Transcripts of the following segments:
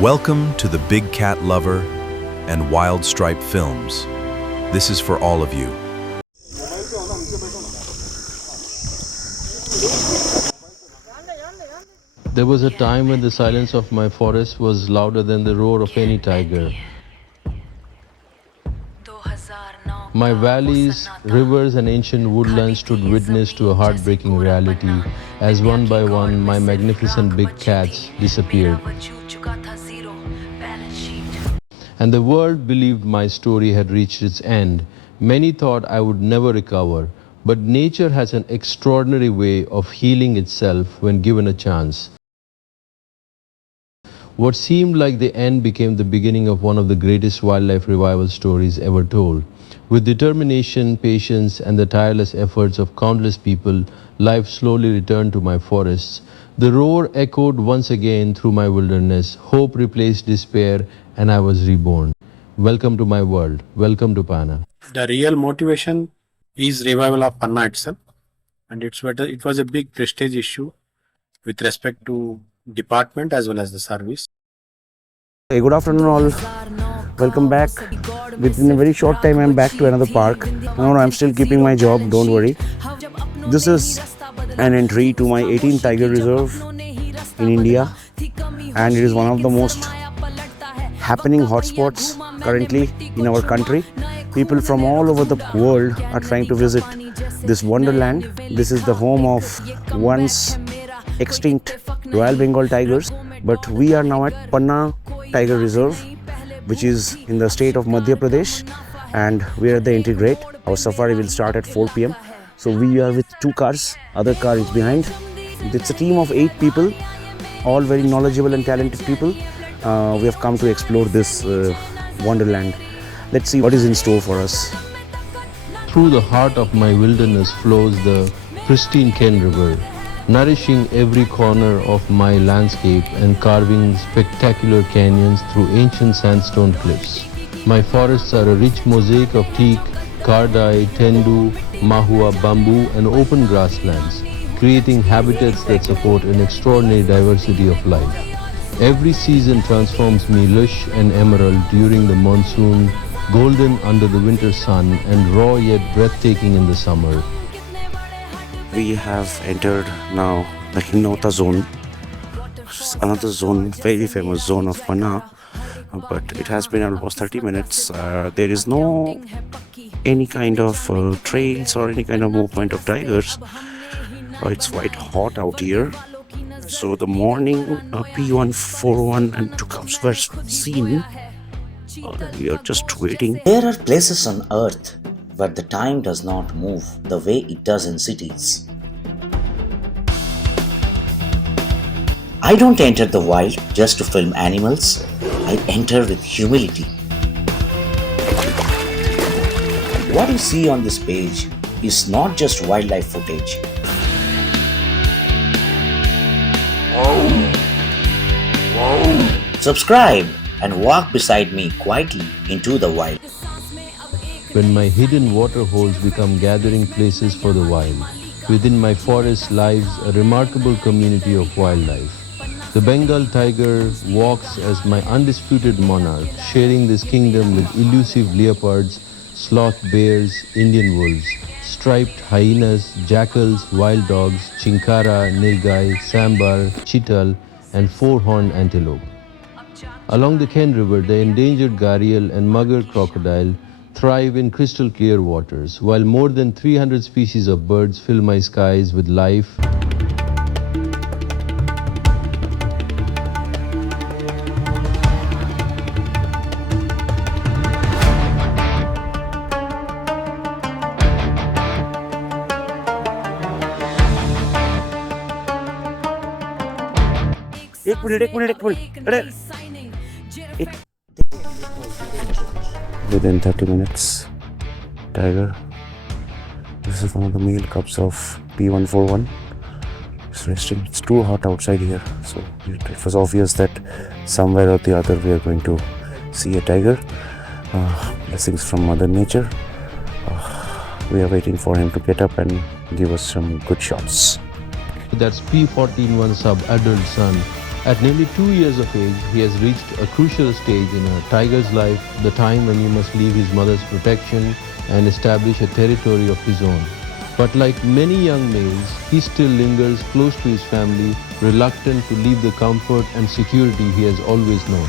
Welcome to the Big Cat Lover and Wild Stripe Films. This is for all of you. There was a time when the silence of my forest was louder than the roar of any tiger. My valleys, rivers and ancient woodlands stood witness to a heartbreaking reality as one by one my magnificent big cats disappeared. And the world believed my story had reached its end. Many thought I would never recover, but nature has an extraordinary way of healing itself when given a chance. What seemed like the end became the beginning of one of the greatest wildlife revival stories ever told. With determination, patience, and the tireless efforts of countless people, life slowly returned to my forests. The roar echoed once again through my wilderness. Hope replaced despair, and I was reborn. Welcome to my world. Welcome to Panna. The real motivation is revival of Panna itself, and it was a big prestige issue with respect to department as well as the service. Hey, good afternoon all. Welcome back. Within a very short time I'm back to another park. No, I'm still keeping my job, don't worry. This is an entry to my 18th Tiger Reserve in India, and it is one of the most happening hotspots currently in our country. People from all over the world are trying to visit this wonderland. This is the home of once extinct Royal Bengal tigers, but we are now at Panna Tiger Reserve, which is in the state of Madhya Pradesh, and we are at the entry gate. Our safari will start at 4 p.m. So we are with two cars, other car is behind. It's a team of 8 people, all very knowledgeable and talented people. We have come to explore this wonderland. Let's see what is in store for us. Through the heart of my wilderness flows the pristine Ken River, nourishing every corner of my landscape and carving spectacular canyons through ancient sandstone cliffs. My forests are a rich mosaic of teak, kardai, tendu, mahua, bamboo and open grasslands, creating habitats that support an extraordinary diversity of life. Every season transforms me lush and emerald during the monsoon, golden under the winter sun and raw yet breathtaking in the summer. We have entered now the Hinnota zone, another zone, very famous zone of Panna, but it has been almost 30 minutes. There is no any kind of trails or any kind of movement of tigers. It's quite hot out here. So the morning P141 and 2 cubs were seen. We are just waiting. There are places on earth where the time does not move the way it does in cities. I don't enter the wild just to film animals. I enter with humility. What you see on this page is not just wildlife footage. Subscribe and walk beside me quietly into the wild. When my hidden water holes become gathering places for the wild, within my forest lies a remarkable community of wildlife. The Bengal tiger walks as my undisputed monarch, sharing this kingdom with elusive leopards, sloth bears, Indian wolves, striped hyenas, jackals, wild dogs, chinkara, nilgai, sambar, chital, and four-horned antelope. Along the Ken River, the endangered gharial and mugger crocodile thrive in crystal clear waters, while more than 300 species of birds fill my skies with life. एक minute Within 30 minutes, tiger. This is one of the male cubs of P141. It's resting. It's too hot outside here, so it was obvious that somewhere or the other we are going to see a tiger. Blessings from Mother Nature. We are waiting for him to get up and give us some good shots. That's P141 sub-adult son At nearly 2 years of age, he has reached a crucial stage in a tiger's life, the time when he must leave his mother's protection and establish a territory of his own. But like many young males, he still lingers close to his family, reluctant to leave the comfort and security he has always known.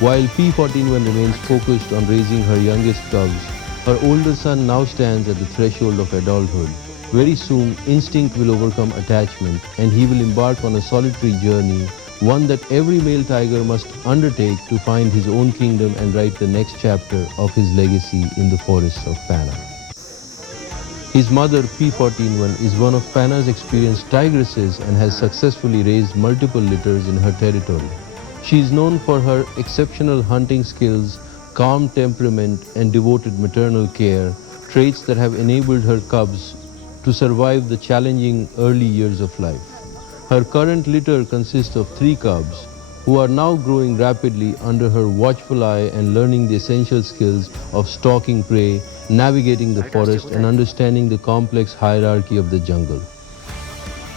While P141 remains focused on raising her youngest cubs, her older son now stands at the threshold of adulthood. Very soon, instinct will overcome attachment and he will embark on a solitary journey, one that every male tiger must undertake to find his own kingdom and write the next chapter of his legacy in the forests of Panna. His mother, P141, is one of Panna's experienced tigresses and has successfully raised multiple litters in her territory. She is known for her exceptional hunting skills, calm temperament, and devoted maternal care, traits that have enabled her cubs to survive the challenging early years of life. Her current litter consists of 3 cubs, who are now growing rapidly under her watchful eye and learning the essential skills of stalking prey, navigating the forest, and understanding the complex hierarchy of the jungle.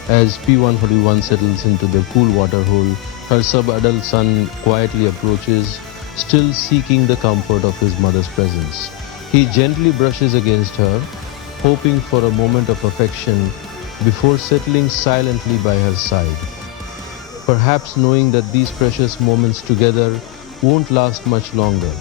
As P141 settles into the cool water hole, her sub-adult son quietly approaches, still seeking the comfort of his mother's presence. He gently brushes against her, hoping for a moment of affection before settling silently by her side. Perhaps knowing that these precious moments together won't last much longer.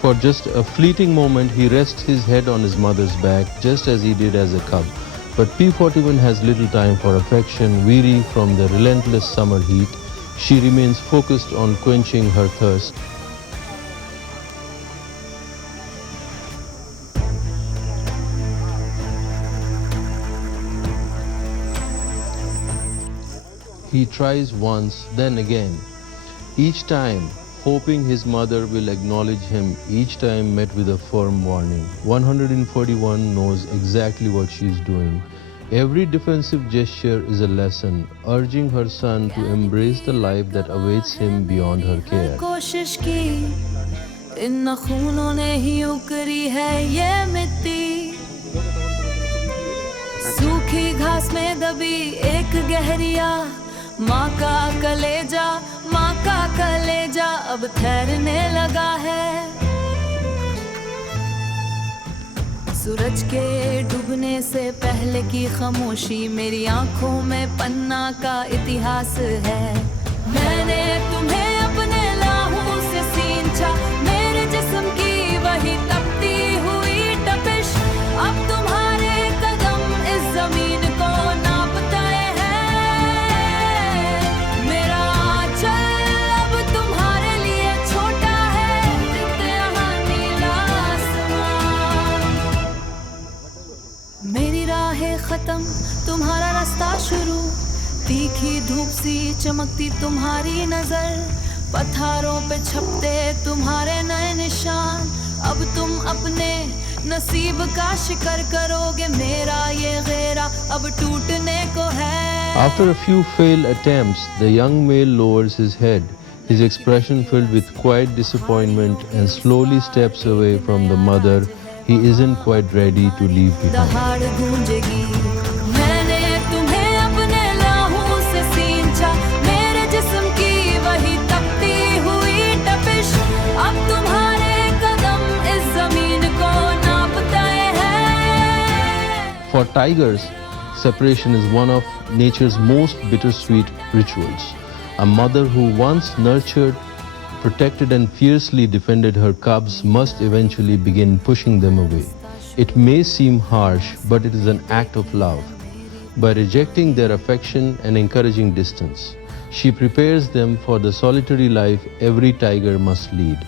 For just a fleeting moment, he rests his head on his mother's back, just as he did as a cub. But P141 has little time for affection. Weary from the relentless summer heat, she remains focused on quenching her thirst. He tries once, then again. Each time, hoping his mother will acknowledge him, each time met with a firm warning. 141 knows exactly what she is doing. Every defensive gesture is a lesson, urging her son to embrace the life that awaits him beyond her care. कोशिश की इन खूनों ने ही उकरी है ये मिट्टी, सूखी घास में दबी एक गहरिया, माँ का कलेजा अब ठहरने लगा है। सूरज के डूबने से पहले की खामोशी मेरी आंखों में पन्ना का इतिहास है। मैंने तुम्हें अपने लाहों से सींचा, मेरे जिस्म की वही तपती हुई तपिश, अब तुम्हारे कदम इस जमीन को नापते हैं। मेरा आंचल अब तुम्हारे लिए छोटा है, जितना नीला आसमान। मेरी राहें खत्म, तुम्हारा रास्ता शुरू, तीखी धूप सी चमकती तुम्हारी नजर, पत्थरों पे छपते तुम्हारे नए निशान। अब तुम अपने नसीब का शिकार करोगे, मेरा ये घेरा अब टूटने को है। After a few failed attempts, the young male lowers his head, his expression filled with quiet disappointment, and slowly steps away from the mother he isn't quite ready to leave behind. दहाड़ गूंजेगी, मैंने तुम्हें अपने लाहों से सींचा, मेरे जिस्म की वही तपती हुई तपिश, अब तुम्हारे कदम इस जमीन को नापते हैं। For tigers, separation is one of nature's most bittersweet rituals. A mother who once nurtured, protected and fiercely defended her cubs must eventually begin pushing them away. It may seem harsh, but it is an act of love. By rejecting their affection and encouraging distance, she prepares them for the solitary life every tiger must lead.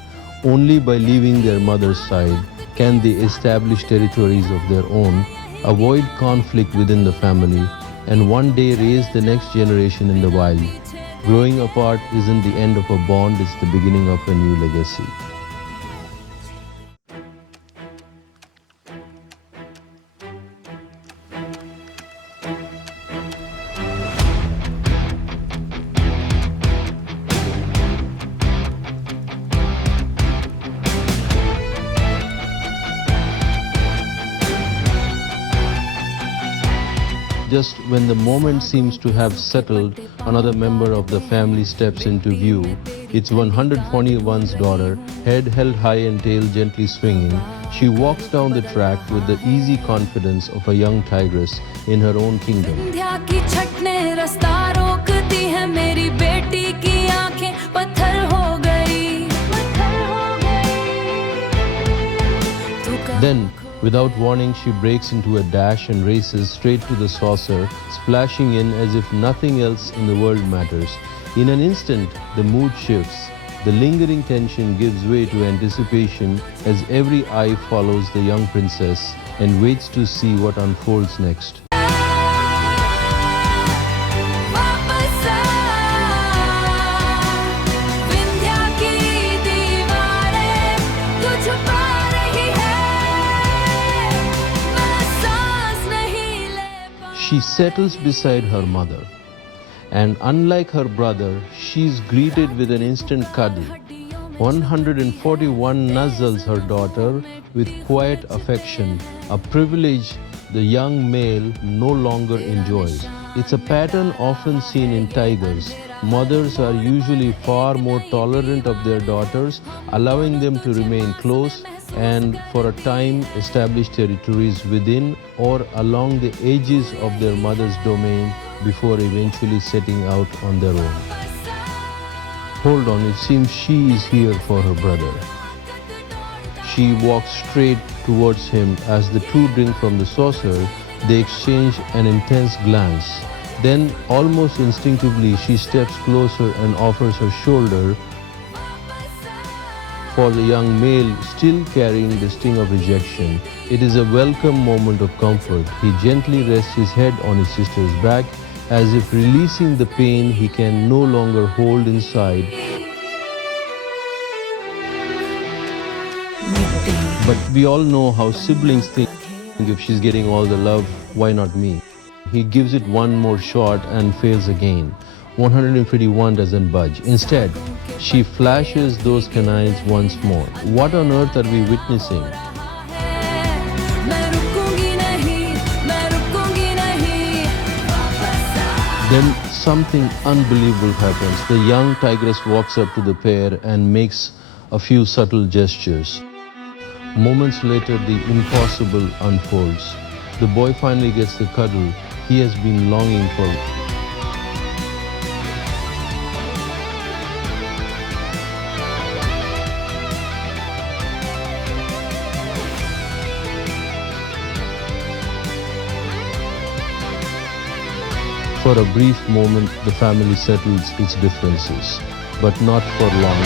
Only by leaving their mother's side can they establish territories of their own, avoid conflict within the family, and one day raise the next generation in the wild. Growing apart isn't the end of a bond, it's the beginning of a new legacy. Just when the moment seems to have settled, another member of the family steps into view. It's 141's daughter, head held high and tail gently swinging. She walks down the track with the easy confidence of a young tigress in her own kingdom. Then, without warning, she breaks into a dash and races straight to the saucer, splashing in as if nothing else in the world matters. In an instant, the mood shifts. The lingering tension gives way to anticipation as every eye follows the young princess and waits to see what unfolds next. She settles beside her mother, and unlike her brother, she's greeted with an instant cuddle. 141 nuzzles her daughter with quiet affection, a privilege the young male no longer enjoys. It's a pattern often seen in tigers. Mothers are usually far more tolerant of their daughters, allowing them to remain close and for a time establish territories within or along the edges of their mother's domain before eventually setting out on their own. Hold on, it seems she is here for her brother. She walks straight towards him. As the two drink from the saucer, they exchange an intense glance. Then, almost instinctively, she steps closer and offers her shoulder for the young male still carrying the sting of rejection. It is a welcome moment of comfort. He gently rests his head on his sister's back as if releasing the pain he can no longer hold inside. But we all know how siblings think. If she's getting all the love, why not me? He gives it one more shot and fails again. 151 doesn't budge. Instead, she flashes those canines once more. What on earth are we witnessing? Then something unbelievable happens. The young tigress walks up to the pair and makes a few subtle gestures. Moments later, the impossible unfolds. The boy finally gets the cuddle he has been longing for. For a brief moment, the family settles its differences, but not for long.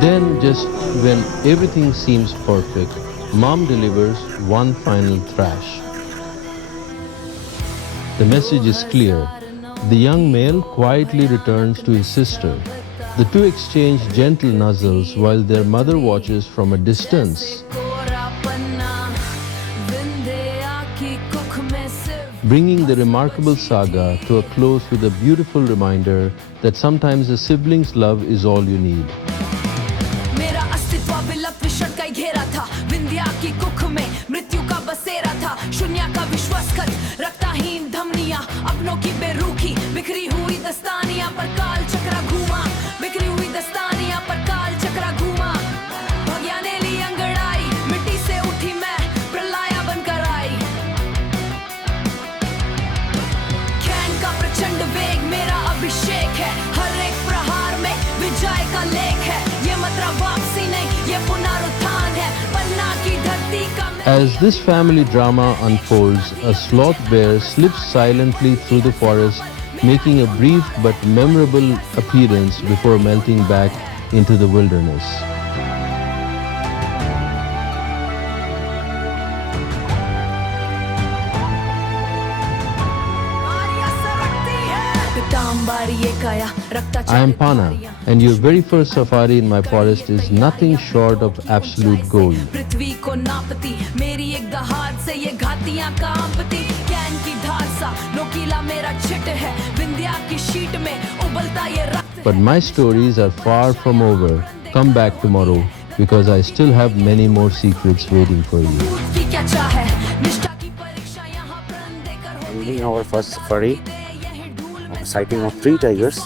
Then, just when everything seems perfect, Mom delivers one final thrash. The message is clear. The young male quietly returns to his sister. The two exchange gentle nuzzles while their mother watches from a distance, bringing the remarkable saga to a close with a beautiful reminder that sometimes a sibling's love is all you need. अपनों की बेरुखी बिखरी हुई दस्तानियां पर काल चक्रा घूमा बिखरी हुई दस्तानियां पर काल चक्रा घूमा भगिया ने ली अंगड़ाई मिट्टी से उठी मैं प्रलया बनकर आई खैन का प्रचंड वेग मेरा अभिषेक है हर एक प्रहार में विजय का लेख है ये मात्र वापसी नहीं ये पुनरुत्थान है पन्ना की धरती का। As this family drama unfolds, a sloth bear slips silently through the forest, making a brief but memorable appearance before melting back into the wilderness. I am Panna, and your very first safari in my forest is nothing short of absolute gold. पृथ्वी को नापती मेरी एक दहाड़ से ये घातियां कांपती can की धार सा नोकीला मेरा छिट है विंध्या की शीट में उबलता ये रक्त But my stories are far from over. Come back tomorrow, because I still have many more secrets waiting for you. दूध की क्या चाह है निष्ठा की परीक्षा यहाँ प्रण देकर होती Ending our first safari, sighting of 3 tigers,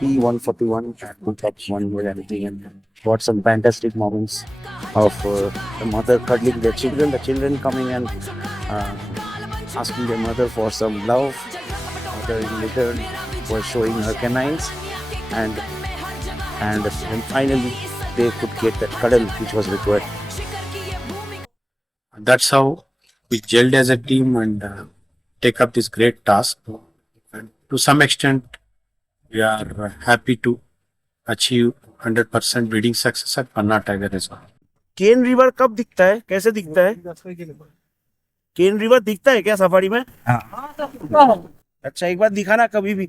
P141, we got one more anything, and got some fantastic moments of the mother cuddling their children, the children coming and asking their mother for some love. Mother in return was showing her canines, and then finally they could get that cuddle which was required. That's how we gelled as a team and take up this great task. And to some extent, we are happy to achieve 100% breeding success at Panna Tiger Reserve. Ken river कब दिखता है, कैसे दिखता है? केन river दिखता है क्या safari में? हाँ। अच्छा, एक बार दिखाना कभी भी।